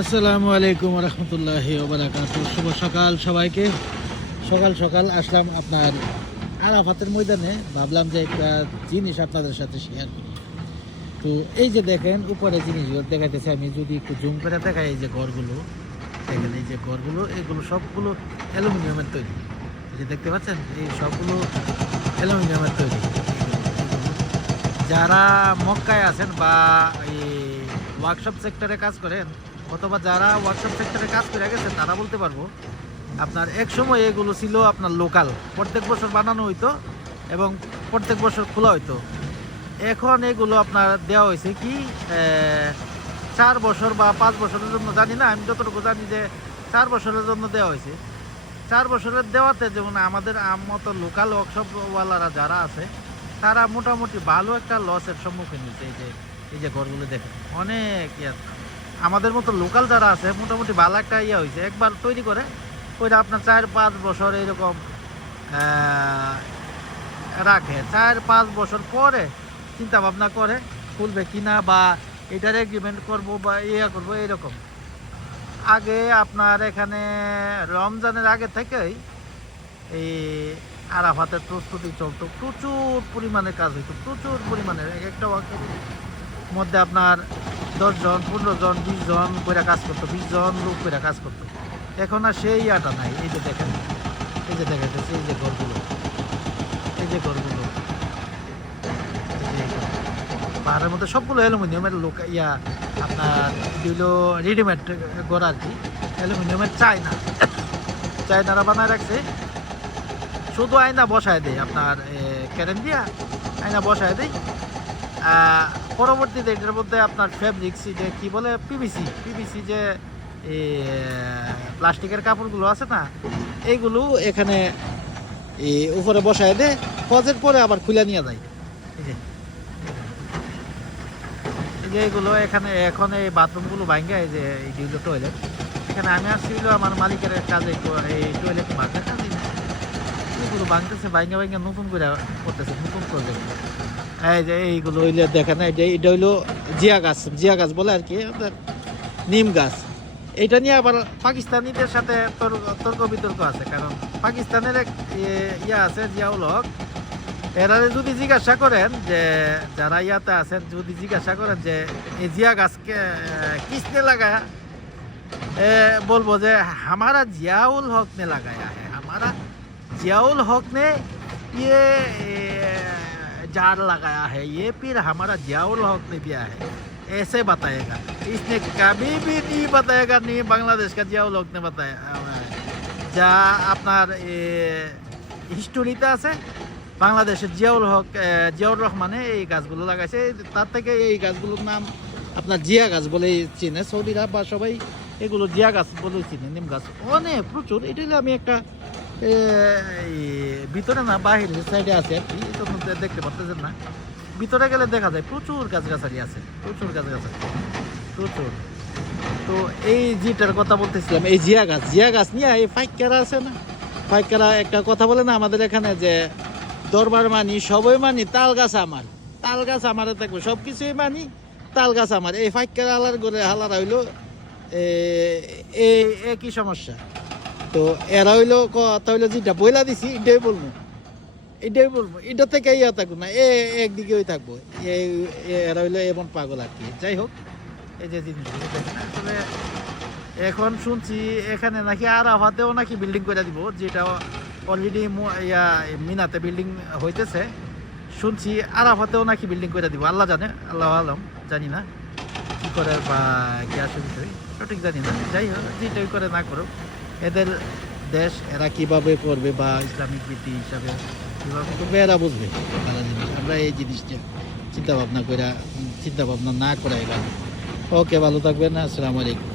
আসসালামু আলাইকুম রহমতুল্লাহি শুভ সকাল সবাইকে। সকাল সকাল আসলাম আপনার আরাফাতের ময়দানে। ভাবলাম যে একটা জিনিস আপনাদের সাথে শেয়ার করি। তো এই যে দেখেন, উপরে জিনিসগুলো দেখাইতেছে আমি, যদি একটু জুম করে দেখাই এই যে ঘরগুলো। দেখেন এই যে ঘরগুলো, এগুলো সবগুলো অ্যালুমিনিয়ামের তৈরি। এই যে দেখতে পাচ্ছেন? এই সবগুলো অ্যালুমিনিয়ামের তৈরি। যারা মক্কায় আছেন বা এই ওয়ার্কশপ সেক্টরে কাজ করেন অথবা যারা ওয়ার্কশপ সেক্টরে কাজ করে গেছে, তারা বলতে পারব, আপনার এক সময় এগুলো ছিল আপনার লোকাল প্রত্যেক বছর বানানো হইতো এবং প্রত্যেক বছর খোলা হইতো। এখন এগুলো আপনার দেওয়া হয়েছে কি চার বছর বা পাঁচ বছরের জন্য, জানি না, আমি যতটুকু জানি যে চার বছরের জন্য দেওয়া হয়েছে। চার বছরের দেওয়াতে যেমন আমাদের আম- মতো লোকাল ওয়ার্কশপওয়ালারা যারা আছে, তারা মোটামুটি ভালো একটা লসের সম্মুখীন হয়েছে এই যে এই যে ঘরগুলো দেখেন। অনেক ইয়া আমাদের মতো লোকাল যারা আছে, মোটামুটি ভালো একটা ইয়ে হয়েছে। একবার তৈরি করে, ওইটা আপনার চার পাঁচ বছর এরকম রাখে। চার পাঁচ বছর পরে চিন্তা ভাবনা করে, খুলবে কিনা বা এটার এগ্রিমেন্ট করব বা ইয়ে করব, এরকম। আগে আপনার এখানে রমজানের আগে থেকেই এই আরাফাতের প্রস্তুতি চলতো। প্রচুর পরিমাণে কাজ হইতো, প্রচুর পরিমাণে। এক একটা মধ্যে আপনার দশজন পনেরো জন বিশ জন করে কাজ করতো বিশ জন লোক করে কাজ করতো। এখন আর সেই আটা নাই। এই যে দেখেন, এই যে দেখাইতেছে এই যে ঘরগুলো, এই যে ঘরগুলো, এই যে এগুলো। পাহাড়ের মধ্যে সবগুলো অ্যালুমিনিয়ামের লোক, ইয়া, আপনার এগুলো রেডিমেড গড় আর কি। অ্যালুমিনিয়ামের চায়না। চায়নারা বানায় রাখছে। শুধু আয়না বসায় দেয় আপনার ক্যারেন দিয়া, আয়না বসায় দেয়। পরবর্তীতে এটার মধ্যে আপনার ফেব্রিক্স যে কি বলে পিভিসি পিভিসি যে প্লাস্টিকের কাপড়গুলো আছে না এইগুলো এখানে উপরে বসায় দেয় ফজের পরে আবার খুলে নিয়ে যায়। যে এখানে, এখন এই বাথরুমগুলো ভাঙ্গে যে এইগুলো টয়লেট এখানে আমি আসছি হলো আমার মালিকের কাজে এই টয়লেট ভাঙার কাজে। এগুলো ভাঙতেছে ভাঙ্গে ভাঙ্গে নতুন করে করতেছে, নতুন প্রজেক্ট এই যে এইগুলো হইলে দেখেন এটা এটা হইল জিয়া গাছ জিয়া গাছ বলে আর কি নিম গাছ। এটা নিয়ে আবার পাকিস্তানিদের সাথে তর্ক বিতর্ক আছে, কারণ পাকিস্তানের এক ইয়া আছে, জিয়াউল হক, এরা যদি জিজ্ঞাসা করেন যে, যারা ইয়াতে আছেন, যদি জিজ্ঞাসা করেন যে, এই জিয়া গাছকে কিসনে লাগায়? বলব যে, হামারা জিয়াউল হক নে লাগায়। আমারা জিয়াউল হক নে ইয়ে जार लगाया है ये फिर हमारा जियाउल हक ने दिया है ऐसे बताएगा इसने कभी भी नहीं बताएगा नहीं बांग्लादेश का जियाउल हक ने बताया যা আপনার হিস্টোরিতে আছে বাংলাদেশের জিয়াউল হক এ, জিয়াউর রহমানে এই গাছগুলো লাগাইছে তার থেকে এই গাছগুলোর নাম আপনার জিয়া গাছ বলে চিনে সৌদিরা বা সবাই এগুলো জিয়া গাছ বলে চিনে নিম গাছ অনেক প্রচুর এটা হলো আমি একটা এ, এই ভিতরে না, বাহিরের সাইডে আছে আর কি। এটা তো দেখতে পারতেছেন না। ভিতরে গেলে দেখা যায় প্রচুর গাছগাছালি আছে, প্রচুর গাছগাছালি, প্রচুর। তো এই যেটার কথা বলতেছিলাম, এই জিয়া গাছ জিয়া গাছ নিয়ে এই ফাইকারা আছে না? ফাইকারা একটা কথা বলে না আমাদের এখানে যে, দরবার মানি, সবই মানি, তাল গাছ আমার, তাল গাছ আমার থাকবে সব কিছুই মানি, তাল গাছ আমার। এই ফাইকারা হালার করে হালারা হইল এই একই সমস্যা? তো এরা হইল কথা হইল যেটা বইলা দিছি, এটাই বলব। এটাই বলব। এটা থেকে ইয়া থাকব না, এ একদিকে ওই থাকব। এরা হইল এমন পাগল আর কি। যাই হোক, এই যে জিনিস। আসলে এখন শুনছি এখানে নাকি আরাফাতেও নাকি বিল্ডিং করে দিব, যেটা অলরেডি ইয়া, মিনাতে বিল্ডিং হইতেছে। শুনছি আর আরাফাতেও নাকি বিল্ডিং করে দিব। আল্লাহ জানে, আল্লাহ আলম, জানি না কি করে বা বিষয় সঠিক জানি না। যাই হোক, যেটাই করে না করুক। এদের দেশ এরা কীভাবে করবে বা ইসলামিক রীতি হিসাবে কীভাবে এরা বুঝবে। তারা জিনিস আমরা এই জিনিসটা চিন্তাভাবনা করে চিন্তা ভাবনা না করাই ভালো ওকে, ভালো থাকবেন, আসসালামু আলাইকুম।